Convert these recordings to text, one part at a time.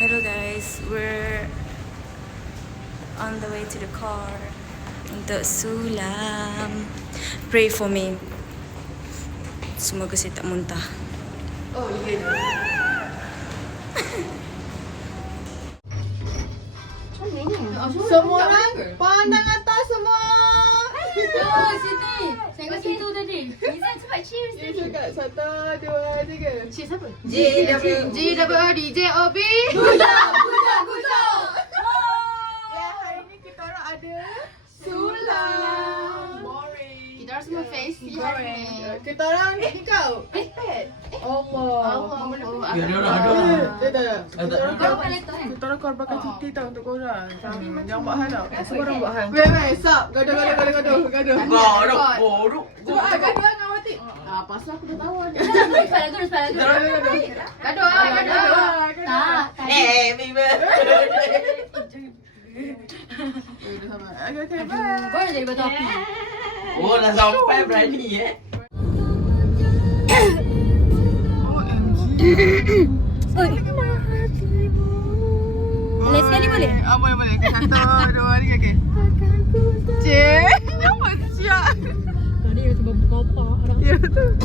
Hello guys, we're on the way to the car untuk sulam. Pray for me. Semoga saya tak muntah. Oh, iya. Semua orang pandang atas semua. Oh, sini. Saya kat situ tadi. Nizam cepat cheers Dia tadi. cakap 1, 2, 3. Cheers apa? GWOD. Gudak. Ya, hari ni kita orang ada sulam. Boring. Kita orang semua fancy hari ni. Kita orang ni kau. Allah. Ya, dia orang ada. Kita orang korbankan cuti tau untuk korang. Jangan buat hal tau. Semua orang buat hal. Weh, stop. Gaduh. Bodoh. Cuba gaduh dengan Wati. Pasal aku dah tahu ada. Gaduh. Gaduh. Tak. Viva. Okay, bye. Boleh jadi batu api. Oh, dah sampai berani Lain sekali boleh? Boleh. 1, 2, 3, okay. Cik, nampak siap. Tadi dia cuba buka apa. Ya, betul.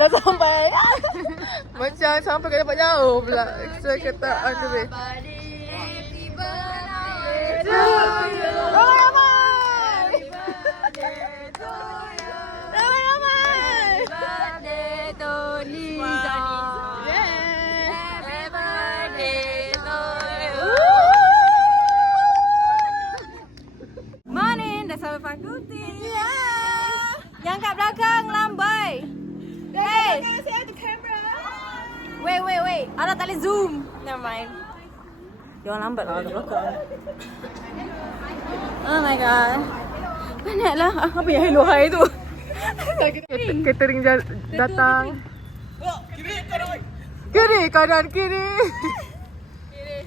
Dah sampai. Macam sampai kat tempat jauh pula. Saya kata on the way. Morning, dah sampai fakulti. Yang kat belakang lambai. Hey. Wait. Ada tak boleh zoom. Never mind. Dia orang lambat lah kat belakang. Oh my god. Banyaklah. Apa yang hello hi tu? Catering datang. Kiri, kanan kiri.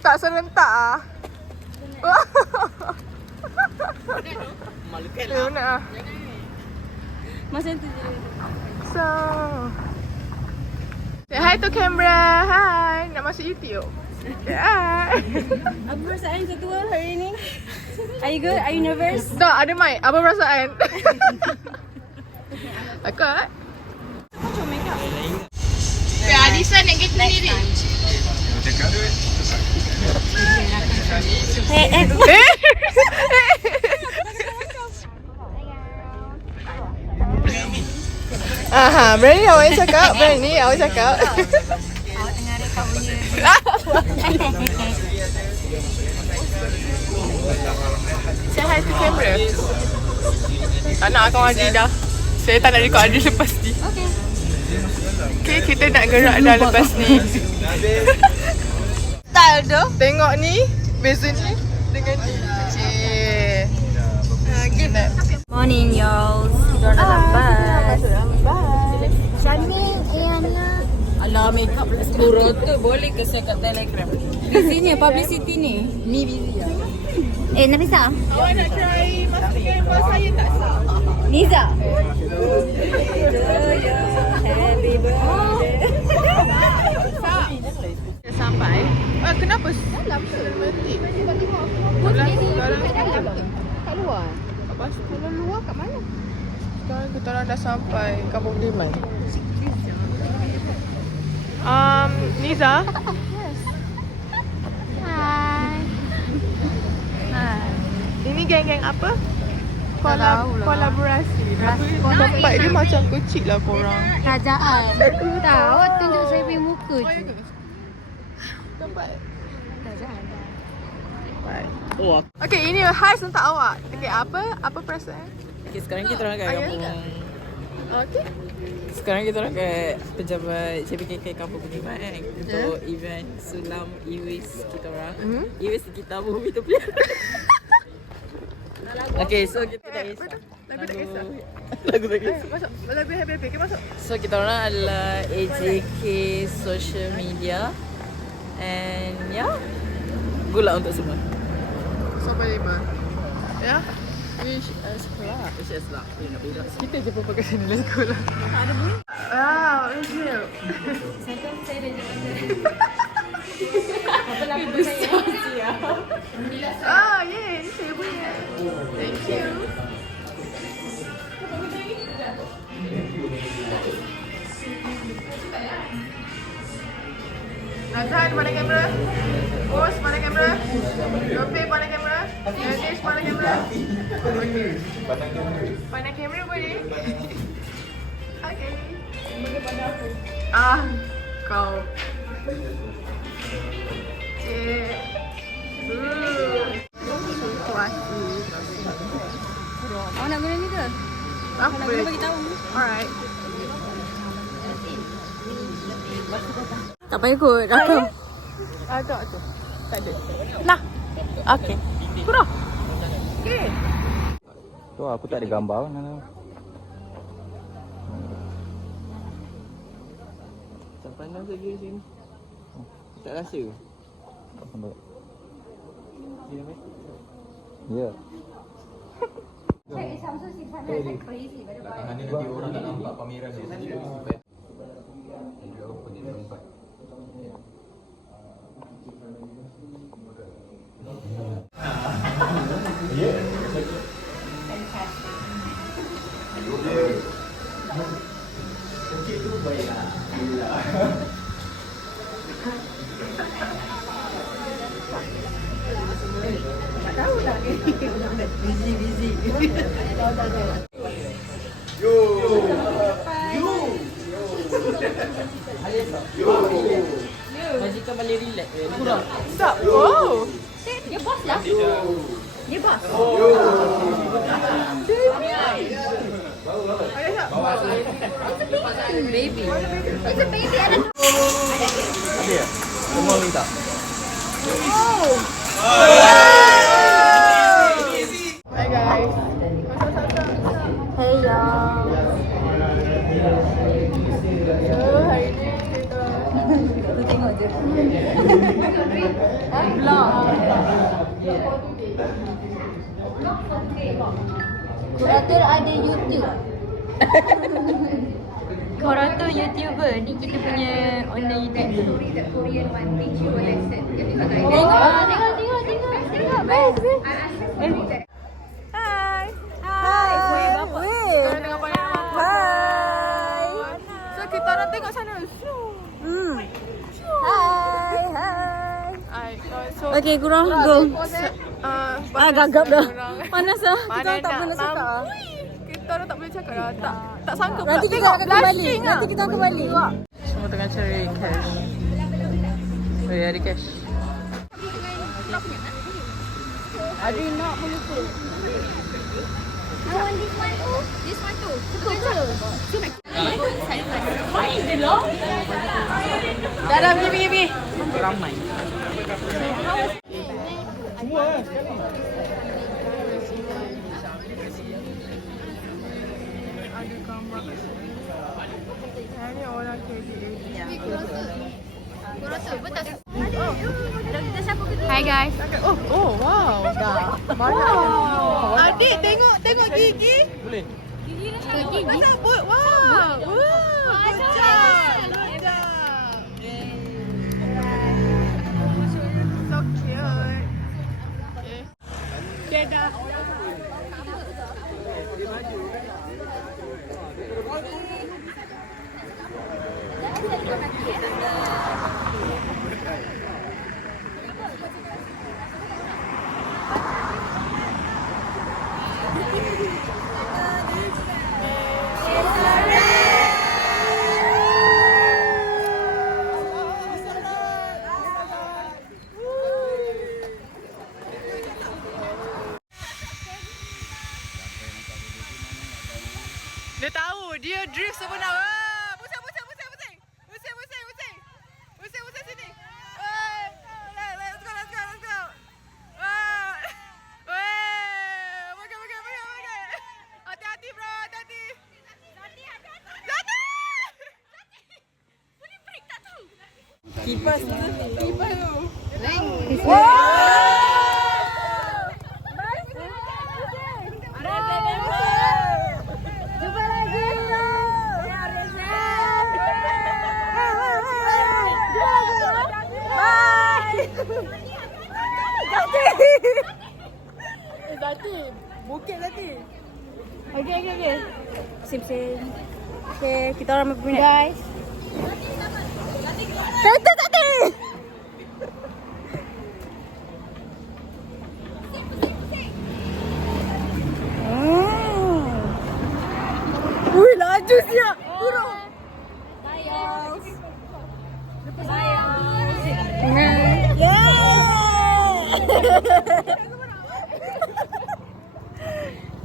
Tak serentak ah. Malukan Ya, benar ah. Masa tu je. So, say hi to camera. Hi, nak masuk YouTube. Hi. Apa perasaan ketua hari ni? Are you good? Are you nervous? Tak, ada mic. Apa perasaan? Takut? Ya, Adisa nak get sendiri. Aha, berani awak cakap. Berani awak cakap. Awak tengah rekod punya. Say hi to camera. Tak nak kawan Adi dah. Saya tak nak record Adi lepas ni. Okay, kita nak gerak dah lepas ni. Tak tu. Tengok ni, beza ni dengan ni. Cik. Gila. Morning y'all. Kita dah lambat. Bye. Shani, Iana. Alah, makeup 10 boleh ke saya kat Telegram? Busy ni, publicity ni. Ni busy lah. Nafisa. Awak nak try masukkan buat saya tak sah? Niza. Happy birthday. Dah sampai. Kenapa? Dalam ke? Romantik. Dalam. Kat luar. Apa? Kalau luar kat mana? Sekarang kita orang dah sampai Kampung Diman. Niza. Ini geng-geng apa? Kolaborasi. Tempat dia macam kecil lah korang. Kerajaan. Tak, awak tunjuk saya punya muka je. Tempat. Kerajaan. Baik. Oh, Okay, ini khas untuk awak. Okay, apa perasaan? okay, sekarang kita orang kat kampung. Okay. Sekarang kita orang kat pejabat CPKK Kampung Budiman untuk event Sulam Iwis kita orang. Iwis kita bumi tu punya. Okay, so kita tak kisah. Lagu tak kisah. Lagu tak kisah. Masuk. Lebih happy. Okay, masuk. So kita orang adalah AJK Social Media. And yeah, good luck untuk semua. Sampai 5. Ya. Wish us luck. Wish us luck. Nak berak. Kita je pun pakai sandal sekolah. Tak ada bunyi. Azhan mana kamera? Bos mana kamera? Rafiq mana kamera? Yanis mana kamera? Okay. Pandang kamera boleh? Okay. Kau. Cik. Puasi. Awak nak guna ni ke? Apa? Nak guna bagi tahu. Alright. Tak payah ikut. Rakam. Tak. Tak ada. Nah. Okay. Kurang. Okay. Tu aku tak ada gambar mana. Tak panas lagi di sini. Tak rasa ke? Tak sampai. Ya. Hanya nanti orang tak nampak pameran ni. Majikan balik relax. Kurang. Tak. Oh. Dia bos lah. Dia bos. Baby. It's a baby. Ada. Ada ya? Semua minta. Hi guys. Hey y'all. So hari ni kita Tu tengok je. Vlog. Kurator ada YouTube. Korang tu YouTuber. Ni kita punya online YouTube. Tengok. Best. Hai. Hai. Weh, bapa. Korang tengok pameran. Hai. So kita orang tengok sana. Hai. So Okay, kurang go. Gagap dah. Orang. Panas dah. Kita Mana orang tak nak boleh cakap. Kita orang tak boleh cakap dah. Tak sanggup Nanti pula. kita akan kembali. blushing lah. Nanti kita akan kembali. Semua tengah cari cash. Oh ya, ada cash. Adina boleh tu. I want this one too. This one too. Betul. Dalam pergi. Ramai. Ada gambar kat sini. Ini orang KDA. Hi guys. Oh wow. Mana? Adik tengok gigi. Boleh. Masa but wow. Good job. So cute. Okay dah. Dia tahu, dia drift sebenar. Pusing sini. Let's go. Pergi. Hati-hati bro, hati-hati. Jatuh. Boleh break tak tu? Kipas tu. Bukit Zati. Okay. Sim. Okay, kita orang berminat. Guys. Kereta Zati! siap. Turun.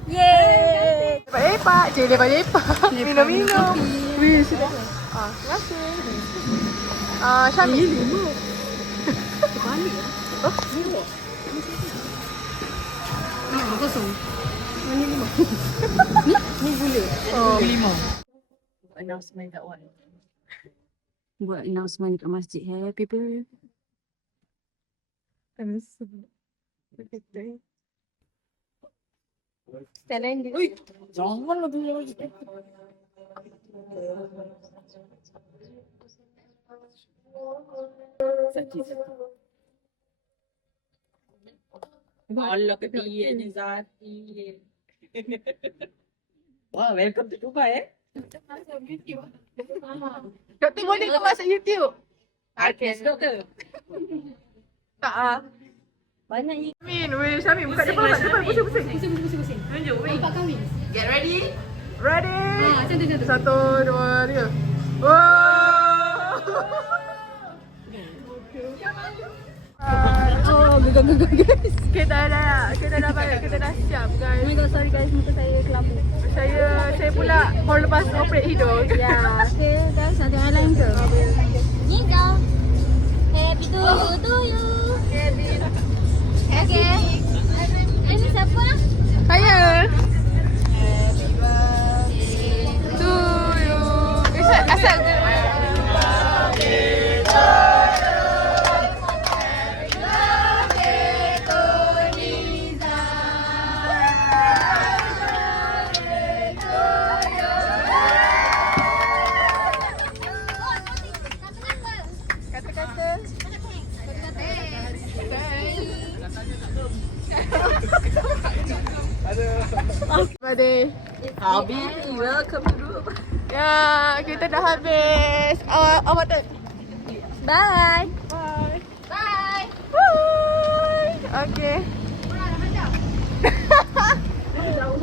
Yeay. Lepak-lepak je, lepak-lepak. Minum-minum. Wih, sudah. Terima kasih. Syamil. Announcement kat one. Buat announcement kat masjid. Happy birthday. Jangan lah tu. Sakit. Allah ketinggian ni Zati. Wah, welcome to Dubai Doktor boleh ke masuk YouTube? Artist doktor. Tak ah. Banyak Syamil, weh, Syamil buka depan. Pusing. Tunjuk, nampak kami. Get ready? Ready? Macam tu. 1, 2, 3. Wow! Oh, guys. Kita dah balik, kita dah siap guys. Oh my god, sorry guys, muka saya kelabu. Saya pula baru lepas operate hidung. Ya, okay guys, nak tengok airline ke? Ni kau. Happy to you. Okay. Ini siapa? Saya. To you. Asal ke? Birthday. Habibi, welcome to Dubai. Ya, kita dah habis. Awak tak? Bye. Bye. Bye. Bye. Okay.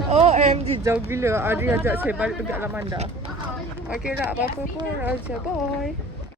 OMG, jauh gila. Adri ajak saya balik pergi Alamanda. Okay lah, apa-apa pun. Raja, bye.